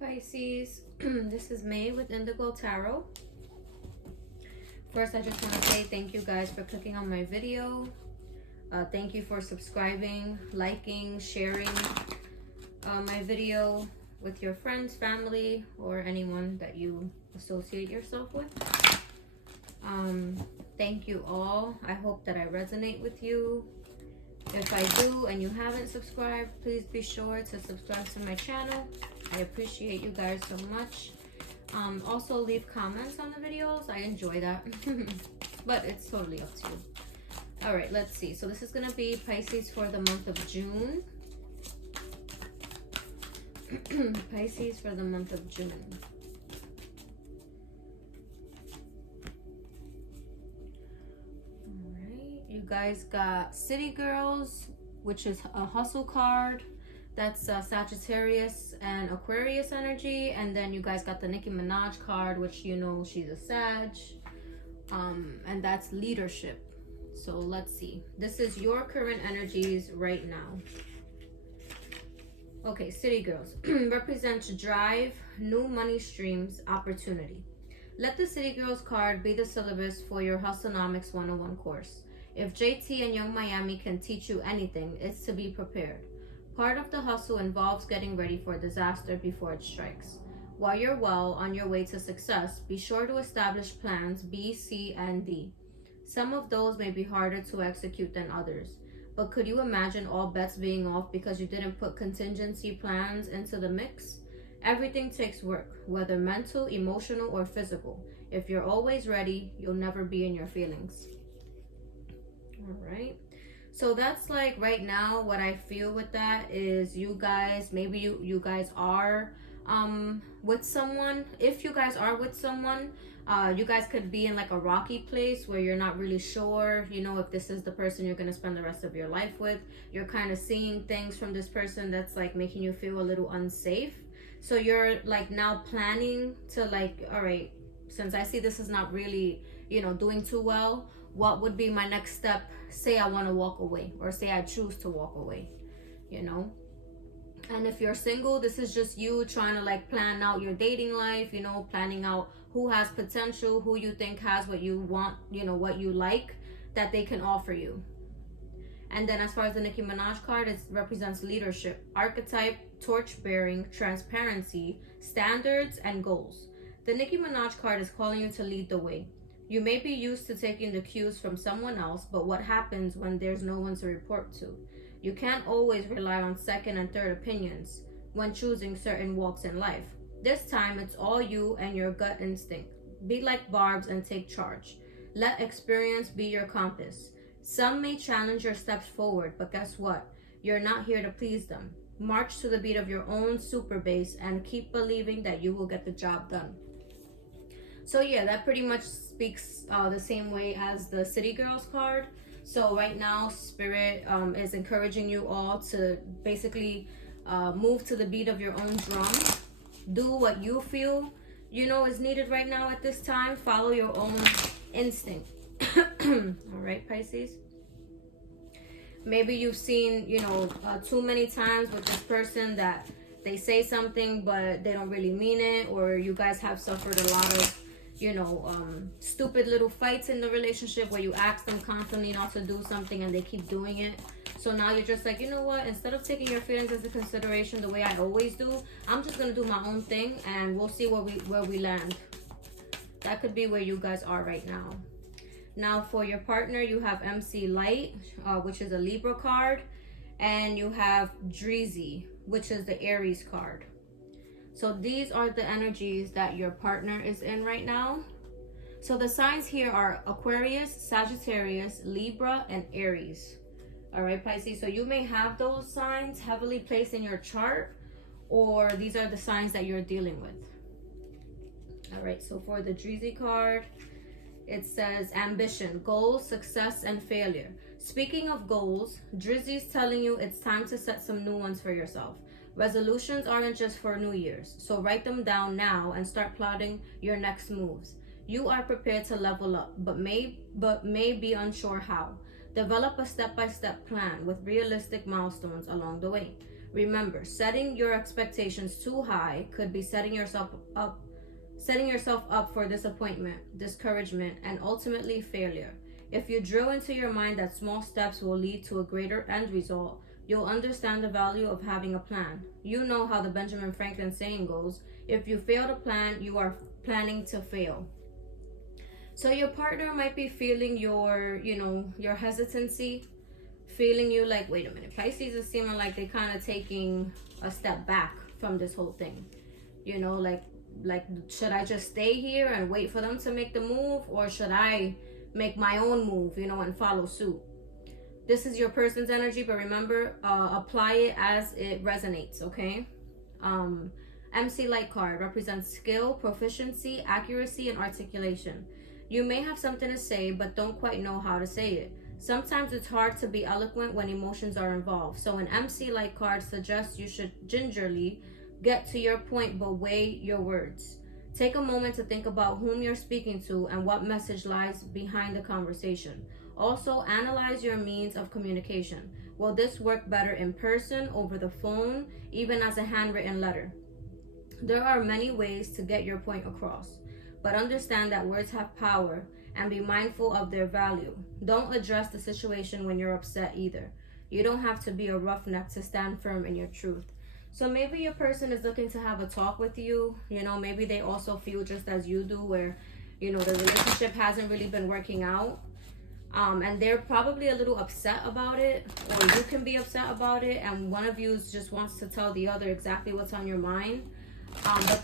right, Pisces. This is May with Indigo Tarot. First, I just want to say thank you guys for clicking on my video. Thank you for subscribing, liking, sharing my video with your friends, family, or anyone that you associate yourself with. Thank you all. I hope that I resonate with you. If I do and you haven't subscribed, please be sure to subscribe to my channel. I appreciate you guys so much. Also leave comments on the videos. I enjoy that. But it's totally up to you. Alright, let's see. So this is going to be Pisces for the month of June. Pisces for the month of June. Alright, you guys got City Girls, which is a hustle card. That's Sagittarius and Aquarius energy. And then you guys got the Nicki Minaj card, which you know she's a Sag. And that's leadership. So let's see. This is your current energies right now. Okay, City Girls represents drive, new money streams, opportunity. Let the City Girls card be the syllabus for your Hustlenomics 101 course. If JT and Young Miami can teach you anything, it's to be prepared. Part of the hustle involves getting ready for disaster before it strikes. While you're well on your way to success, be sure to establish plans B, C, and D. Some of those may be harder to execute than others. But could you imagine all bets being off because you didn't put contingency plans into the mix? Everything takes work, whether mental, emotional, or physical. If you're always ready, you'll never be in your feelings. All right. So that's like right now what I feel with that is you guys, maybe you guys are with someone. If you guys are with someone, you guys could be in like a rocky place where you're not really sure, you know, if this is the person you're going to spend the rest of your life with. You're kind of seeing things from this person that's like making you feel a little unsafe. So you're like now planning to like, all right, since I see this is not really, you know, doing too well, what would be my next step? Say I want to walk away, or say I choose to walk away, you know. And if you're single, this is just you trying to like plan out your dating life, you know, planning out who has potential, who you think has what you want, you know, what you like that they can offer you. And then as far as the Nicki Minaj card, it represents leadership, archetype, torch bearing, transparency, standards, and goals. The Nicki Minaj card is calling you to lead the way. You may be used to taking the cues from someone else, but what happens when there's no one to report to? You can't always rely on second and third opinions when choosing certain walks in life. This time, it's all you and your gut instinct. Be like Barbs and take charge. Let experience be your compass. Some may challenge your steps forward, but guess what? You're not here to please them. March to the beat of your own super bass and keep believing that you will get the job done. So yeah, that pretty much speaks the same way as the City Girls card. So right now, Spirit is encouraging you all to basically move to the beat of your own drum. Do what you feel, you know, is needed right now at this time. Follow your own instinct. All right, Pisces. Maybe you've seen, you know, too many times with this person that they say something, but they don't really mean it. Or you guys have suffered a lot of, you know, stupid little fights in the relationship where you ask them constantly not to do something and they keep doing it. So now you're just like, you know what, instead of taking your feelings into consideration the way I always do, I'm just gonna do my own thing and we'll see where we land. That could be where you guys are right now. Now for your partner, you have MC Light, which is a Libra card, and you have Dreezy, which is the Aries card. So these are the energies that your partner is in right now. So the signs here are Aquarius, Sagittarius, Libra, and Aries. All right, Pisces. So you may have those signs heavily placed in your chart, or these are the signs that you're dealing with. All right, so for the Dreezy card, it says ambition, goals, success, and failure. Speaking of goals, Drizzy's telling you it's time to set some new ones for yourself. Resolutions aren't just for New Year's, so write them down now and start plotting your next moves. You are prepared to level up, but may be unsure how. Develop a step-by-step plan with realistic milestones along the way. Remember, setting your expectations too high could be setting yourself up for disappointment, discouragement, and ultimately failure. If you drill into your mind that small steps will lead to a greater end result, you'll understand the value of having a plan. You know how the Benjamin Franklin saying goes, if you fail to plan, you are planning to fail. So your partner might be feeling your hesitancy, feeling you like, wait a minute, Pisces is seeming like they kind of taking a step back from this whole thing. Like should I just stay here and wait for them to make the move, or should I make my own move, and follow suit? This is your person's energy, but remember, apply it as it resonates, okay? MC Light card represents skill, proficiency, accuracy, and articulation. You may have something to say, but don't quite know how to say it. Sometimes it's hard to be eloquent when emotions are involved. So an MC Light card suggests you should gingerly get to your point, but weigh your words. Take a moment to think about whom you're speaking to and what message lies behind the conversation. Also, analyze your means of communication. Will this work better in person, over the phone, even as a handwritten letter? There are many ways to get your point across, but understand that words have power and be mindful of their value. Don't address the situation when you're upset either. You don't have to be a roughneck to stand firm in your truth. So maybe your person is looking to have a talk with you. Maybe they also feel just as you do, where, the relationship hasn't really been working out. And they're probably a little upset about it, or you can be upset about it, and one of you just wants to tell the other exactly what's on your mind. But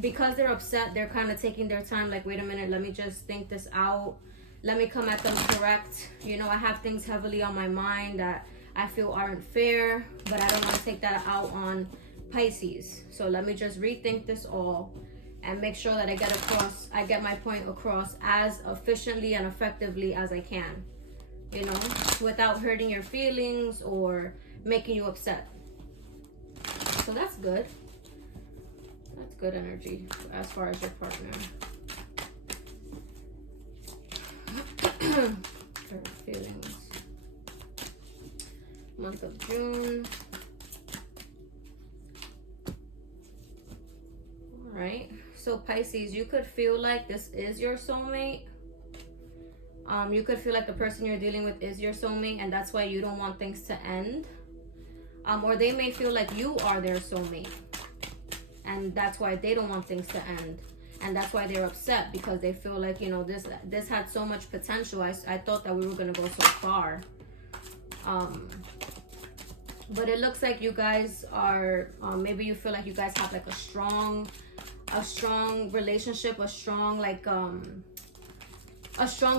because they're upset, they're kind of taking their time, like, wait a minute, let me just think this out. Let me come at them correct. I have things heavily on my mind that I feel aren't fair, but I don't want to take that out on Pisces. So let me just rethink this all and make sure that I get my point across as efficiently and effectively as I can, without hurting your feelings or making you upset. So that's good. That's good energy as far as your partner. Hurt feelings. Month of June. All right. So Pisces, you could feel like this is your soulmate. You could feel like the person you're dealing with is your soulmate, and that's why you don't want things to end. Or they may feel like you are their soulmate, and that's why they don't want things to end. And that's why they're upset, because they feel like, this had so much potential. I thought that we were going to go so far. But it looks like you guys are, maybe you feel like you guys have like a strong relationship, a strong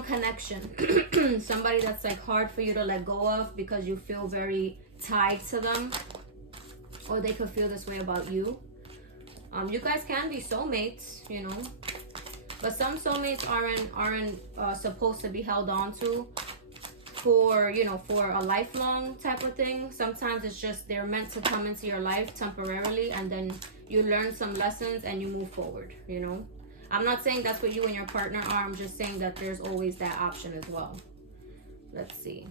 connection. Somebody that's like hard for you to let go of because you feel very tied to them, or they could feel this way about you. You guys can be soulmates, but some soulmates aren't supposed to be held on to for a lifelong type of thing. Sometimes it's just they're meant to come into your life temporarily, and then you learn some lessons and you move forward. I'm not saying that's what you and your partner are. I'm just saying that there's always that option as well. Let's see.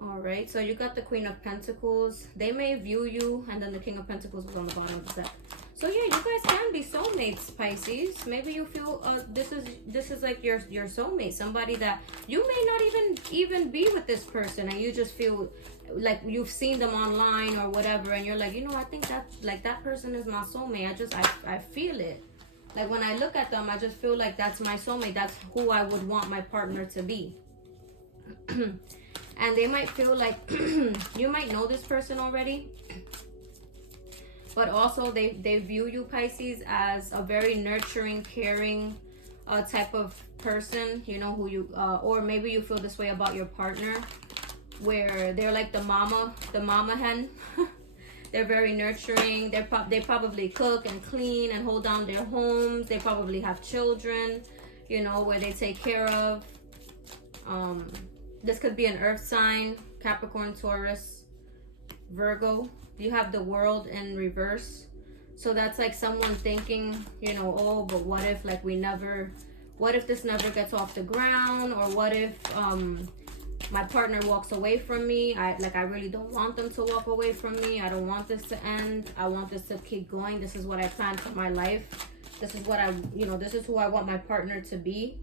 All right, so you got the Queen of Pentacles. They may view you, and then the King of Pentacles was on the bottom of the deck. So yeah, you guys can be soulmates, Pisces. Maybe you feel this is like your soulmate, somebody that you may not even be with this person, and you just feel like you've seen them online or whatever, and you're like, I think that person is my soulmate. I feel it. Like when I look at them, I just feel like that's my soulmate. That's who I would want my partner to be. And they might feel like you might know this person already, but also they view you, Pisces, as a very nurturing, caring type of person, who you or maybe you feel this way about your partner, where they're like the mama hen. They're very nurturing. They probably cook and clean and hold down their homes. They probably have children, where they take care of. This could be an earth sign, Capricorn, Taurus, Virgo. You have the World in reverse. So that's like someone thinking, oh, but what if this never gets off the ground? Or what if my partner walks away from me. I really don't want them to walk away from me. I don't want this to end. I want this to keep going. This is what I planned for my life. This is what this is who I want my partner to be.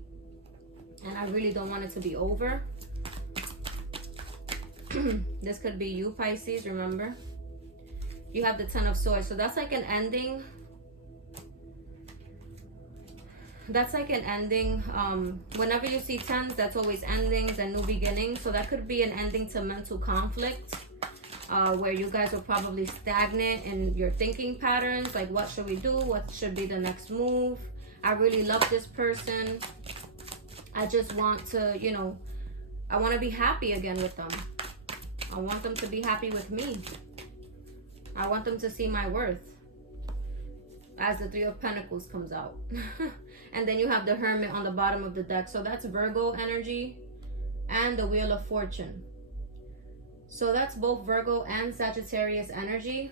And I really don't want it to be over. This could be you, Pisces, remember? You have the Ten of Swords. So that's like an ending. That's like an ending. Whenever you see tens, that's always endings and new beginnings. So that could be an ending to mental conflict, where you guys are probably stagnant in your thinking patterns. Like, what should we do? What should be the next move? I really love this person. I just want to, I want to be happy again with them. I want them to be happy with me. I want them to see my worth. As the Three of Pentacles comes out. And then you have the Hermit on the bottom of the deck. So that's Virgo energy and the Wheel of Fortune. So that's both Virgo and Sagittarius energy.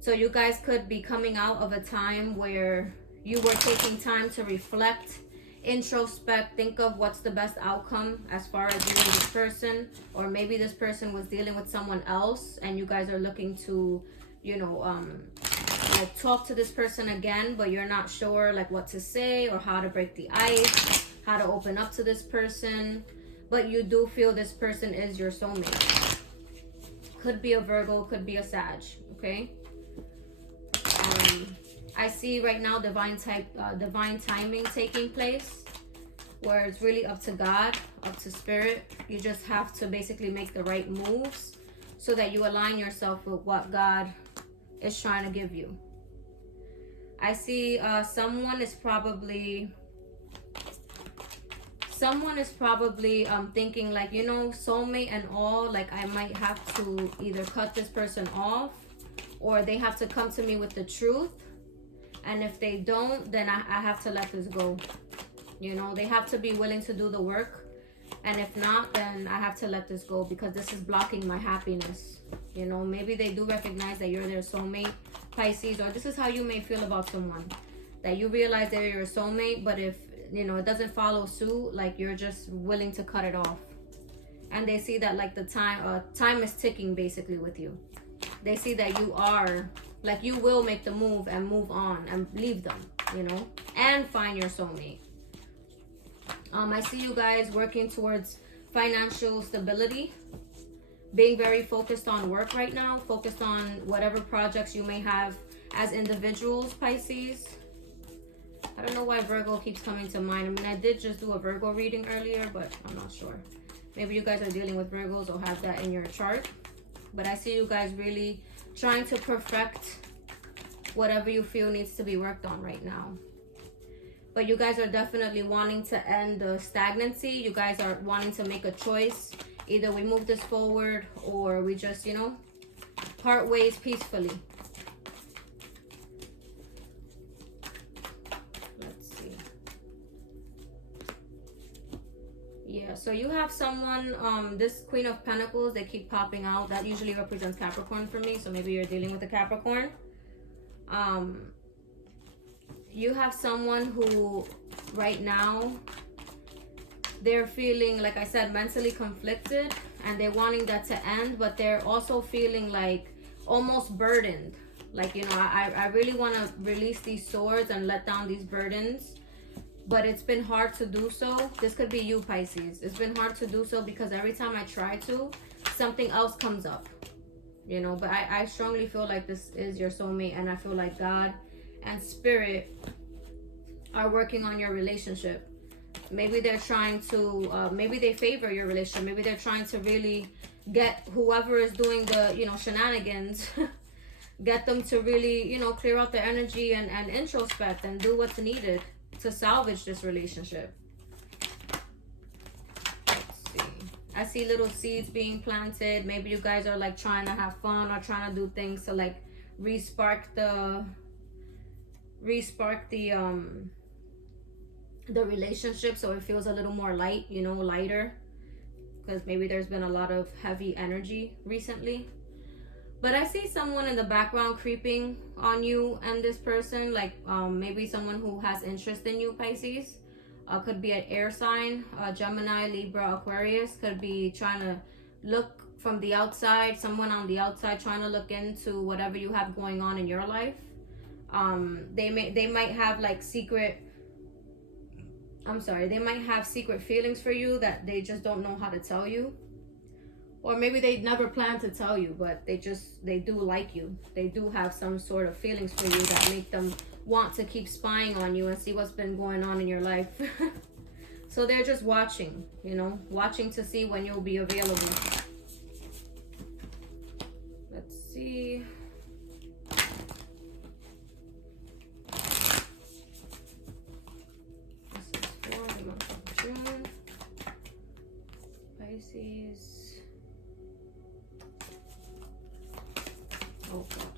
So you guys could be coming out of a time where you were taking time to reflect, introspect, think of what's the best outcome as far as you and this person. Or maybe this person was dealing with someone else and you guys are looking to, like talk to this person again, but you're not sure like what to say or how to break the ice, how to open up to this person, but you do feel this person is your soulmate. Could be a Virgo, could be a Sag, okay? I see right now divine timing taking place, where it's really up to God, up to spirit. You just have to basically make the right moves so that you align yourself with what God is trying to give you. I see someone is probably thinking like, soulmate and all, like I might have to either cut this person off or they have to come to me with the truth. And if they don't, then I have to let this go. They have to be willing to do the work. And if not, then I have to let this go because this is blocking my happiness. Maybe they do recognize that you're their soulmate, Pisces, or this is how you may feel about someone. That you realize they're your soulmate, but if, it doesn't follow suit, like you're just willing to cut it off. And they see that like the time is ticking basically with you. They see that you are, like you will make the move and move on and leave them, and find your soulmate. I see you guys working towards financial stability, being very focused on work right now, focused on whatever projects you may have as individuals, Pisces. I don't know why Virgo keeps coming to mind. I mean, I did just do a Virgo reading earlier, but I'm not sure. Maybe you guys are dealing with Virgos or have that in your chart. But I see you guys really trying to perfect whatever you feel needs to be worked on right now. But you guys are definitely wanting to end the stagnancy. You guys are wanting to make a choice. Either we move this forward or we just, part ways peacefully. Let's see. Yeah, so you have someone, this Queen of Pentacles, they keep popping out. That usually represents Capricorn for me. So maybe you're dealing with a Capricorn. You have someone who right now, they're feeling, like I said, mentally conflicted and they're wanting that to end, but they're also feeling like almost burdened. Like, I really want to release these swords and let down these burdens, but it's been hard to do so. This could be you, Pisces. It's been hard to do so because every time I try to, something else comes up, but I strongly feel like this is your soulmate, and I feel like God and spirit are working on your relationship. Maybe they're trying to, maybe they favor your relationship. Maybe they're trying to really get whoever is doing the, shenanigans, get them to really, clear out their energy and introspect and do what's needed to salvage this relationship. Let's see. I see little seeds being planted. Maybe you guys are like trying to have fun or trying to do things to like re-spark the relationship so it feels a little more light, lighter, because maybe there's been a lot of heavy energy recently. But I see someone in the background creeping on you and this person, like maybe someone who has interest in you, Pisces. Could be an air sign, Gemini, Libra, Aquarius. Could be trying to look from the outside, someone on the outside trying to look into whatever you have going on in your life. They might have like they might have secret feelings for you that they just don't know how to tell you. Or maybe they never planned to tell you, but they do like you. They do have some sort of feelings for you that make them want to keep spying on you and see what's been going on in your life. So they're just watching, you know, watching to see when you'll be available. Let's see. This is for the month of June. Pisces. Oh God.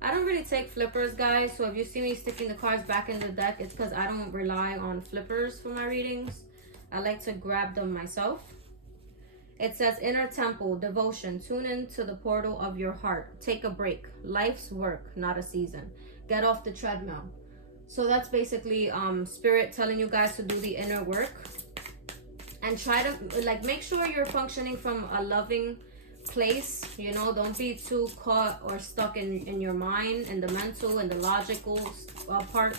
I don't really take flippers, guys, so if you see me sticking the cards back in the deck, it's because I don't rely on flippers for my readings. I like to grab them myself. It says, inner temple, devotion, tune into the portal of your heart. Take a break. Life's work, not a season. Get off the treadmill. So that's basically Spirit telling you guys to do the inner work. And try to, like, make sure you're functioning from a loving place, you know. Don't be too caught or stuck in your mind and the mental and the logical part.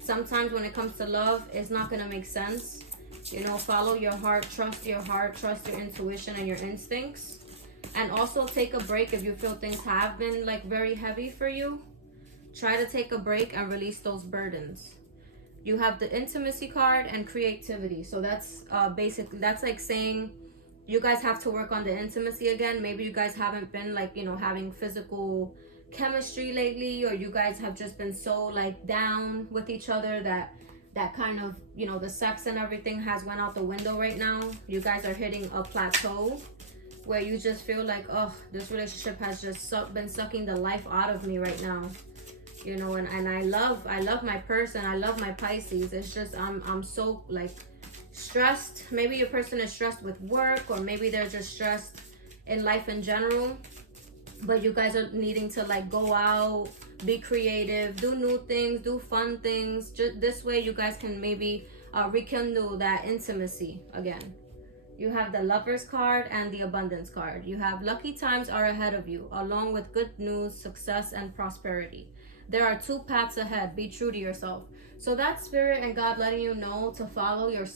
Sometimes when it comes to love, it's not gonna make sense, you know. Follow your heart, trust your intuition and your instincts. And also take a break if you feel things have been like very heavy for you. Try to take a break and release those burdens. You have the intimacy card and creativity. So that's basically, that's like saying you guys have to work on the intimacy again. Maybe you guys haven't been like, you know, having physical chemistry lately, or you guys have just been so like down with each other that kind of, you know, the sex and everything has went out the window right now. You guys are hitting a plateau where you just feel like, oh, this relationship has just been sucking the life out of me right now, you know. And I love my person, I love my Pisces. It's just I'm so like stressed. Maybe your person is stressed with work, or maybe they're just stressed in life in general, but you guys are needing to like go out, be creative, do new things, do fun things. Just this way you guys can maybe rekindle that intimacy again. You have the Lovers card and the Abundance card. You have lucky times are ahead of you, along with good news, success, and prosperity. There are two paths ahead. Be true to yourself. So that's Spirit and God letting you know to follow your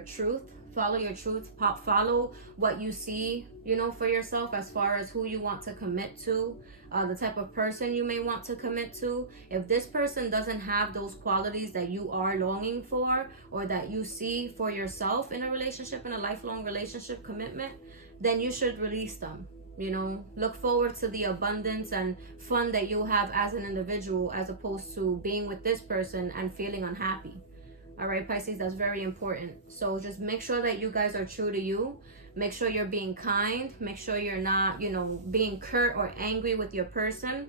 truth. Follow your truth. Follow what you see, you know, for yourself, as far as who you want to commit to, the type of person you may want to commit to. If this person doesn't have those qualities that you are longing for, or that you see for yourself in a relationship, in a lifelong relationship commitment, then you should release them. You know, look forward to the abundance and fun that you'll have as an individual, as opposed to being with this person and feeling unhappy. All right, Pisces, that's very important. So just make sure that you guys are true to you. Make sure you're being kind. Make sure you're not, you know, being curt or angry with your person.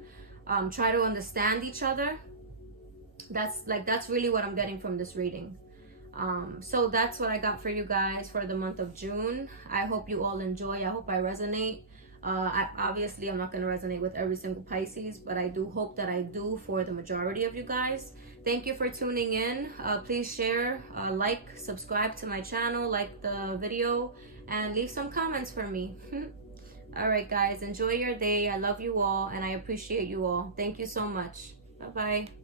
Try to understand each other. That's really what I'm getting from this reading. So that's what I got for you guys for the month of June. I hope you all enjoy. I hope I resonate. Obviously I'm not going to resonate with every single Pisces, but I do hope that I do for the majority of you guys. Thank you for tuning in. Please share, like, subscribe to my channel, like the video, and leave some comments for me. All right, guys, enjoy your day. I love you all and I appreciate you all. Thank you so much. Bye-bye.